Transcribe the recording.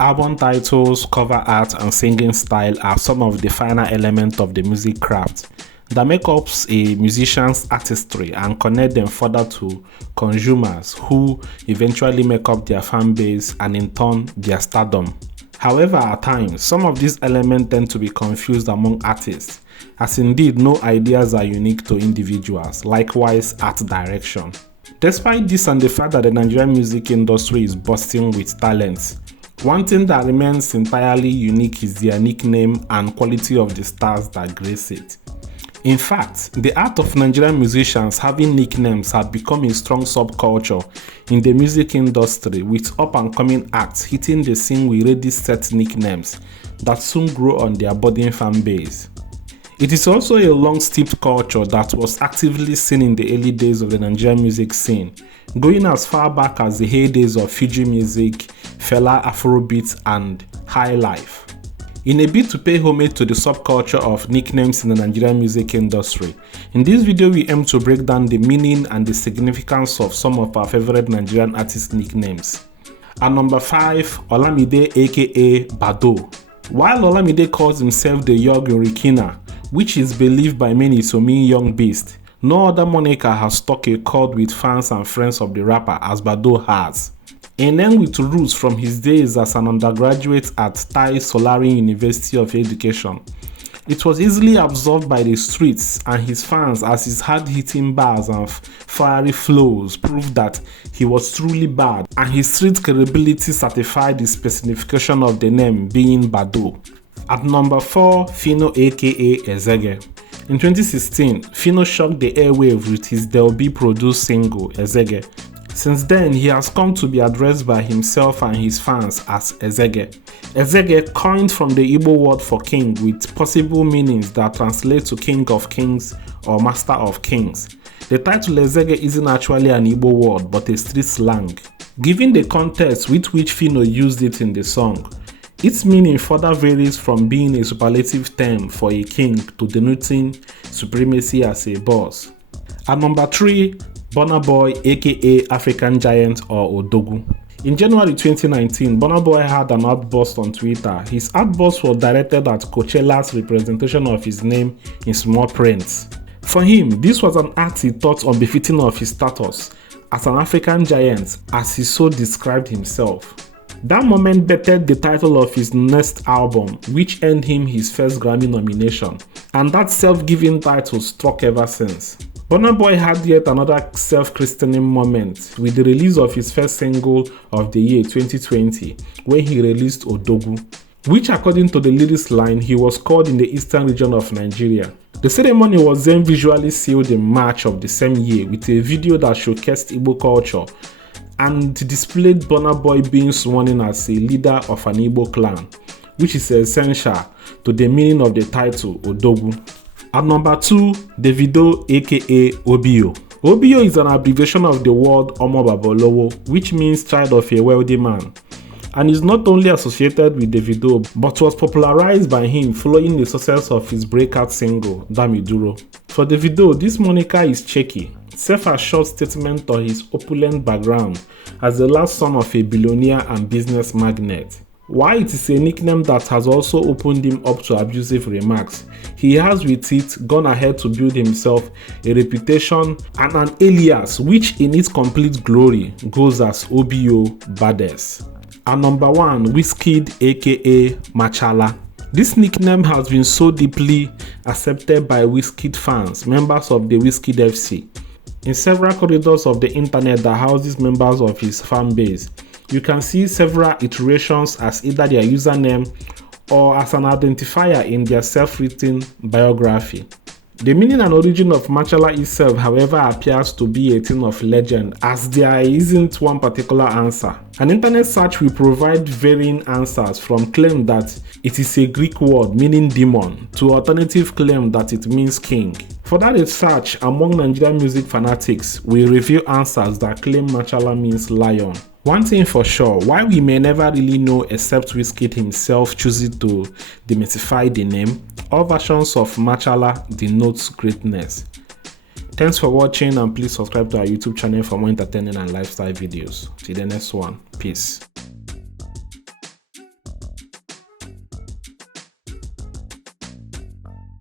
Album titles, cover art, and singing style are some of the finer elements of the music craft that make up a musician's artistry and connect them further to consumers who eventually make up their fan base and in turn their stardom. However, at times, some of these elements tend to be confused among artists, as indeed no ideas are unique to individuals, likewise art direction. Despite this and the fact that the Nigerian music industry is bursting with talents, one thing that remains entirely unique is their nickname and quality of the stars that grace it. In fact, the art of Nigerian musicians having nicknames had become a strong subculture in the music industry, with up-and-coming acts hitting the scene with ready set nicknames that soon grow on their budding fan base. It is also a long-steeped culture that was actively seen in the early days of the Nigerian music scene, going as far back as the heydays of Fuji music, Fela, Afrobeat, and High Life. In a bid to pay homage to the subculture of nicknames in the Nigerian music industry, in this video we aim to break down the meaning and the significance of some of our favorite Nigerian artist nicknames. At number 5, Olamide aka Bado. While Olamide calls himself the Young Urikina, which is believed by many to mean young beast, no other moniker has struck a chord with fans and friends of the rapper as Bado has. A name with roots from his days as an undergraduate at Tai Solarin University of Education, it was easily absorbed by the streets and his fans as his hard-hitting bars and fiery flows proved that he was truly bad, and his street credibility certified the personification of the name being Bado. At number 4, Phyno aka Ezege. In 2016, Phyno shocked the airwaves with his Del B produced single Ezege. Since then, he has come to be addressed by himself and his fans as Ezege. Ezege, coined from the Igbo word for king with possible meanings that translate to King of Kings or Master of Kings. The title Ezege isn't actually an Igbo word but a street slang. Given the context with which Phyno used it in the song, its meaning further varies from being a superlative term for a king to denoting supremacy as a boss. At number 3, Burna Boy aka African Giant or Odogwu. In January 2019, Burna Boy had an outburst on Twitter. His outburst was directed at Coachella's representation of his name in small print. For him, this was an act he thought unbefitting of his status as an African giant, as he so described himself. That moment bettered the title of his next album, which earned him his first Grammy nomination, and that self-given title stuck ever since. Burna Boy had yet another self-christening moment with the release of his first single of the year 2020, when he released Odogwu, which according to the lyrics line, he was called in the eastern region of Nigeria. The ceremony was then visually sealed in March of the same year with a video that showcased Igbo culture and displayed Burna Boy being sworn in as a leader of an Igbo clan, which is essential to the meaning of the title Odogwu. At number 2, Davido aka Obio. Obio is an abbreviation of the word Omo Babolowo, which means child of a wealthy man, and is not only associated with Davido but was popularized by him following the success of his breakout single Damiduro. For Davido, this moniker is cheeky, self-assured statement on his opulent background as the last son of a billionaire and business magnate. While it is a nickname that has also opened him up to abusive remarks, he has with it gone ahead to build himself a reputation and an alias which in its complete glory goes as Obio Bades. At number 1, Wizkid aka Machala. This nickname has been so deeply accepted by Wizkid fans, members of the Wizkid FC. In several corridors of the internet that houses members of his fan base, you can see several iterations as either their username or as an identifier in their self-written biography. The meaning and origin of Machala itself, however, appears to be a thing of legend, as there isn't one particular answer. An internet search will provide varying answers, from claim that it is a Greek word meaning demon to alternative claim that it means king. Further research among Nigerian music fanatics will reveal answers that claim Machala means lion. One thing for sure, while we may never really know except Wizkid himself choosing to demystify the name, all versions of Machala denotes greatness. Thanks for watching, and please subscribe to our YouTube channel for more entertaining and lifestyle videos. Till the next one, peace.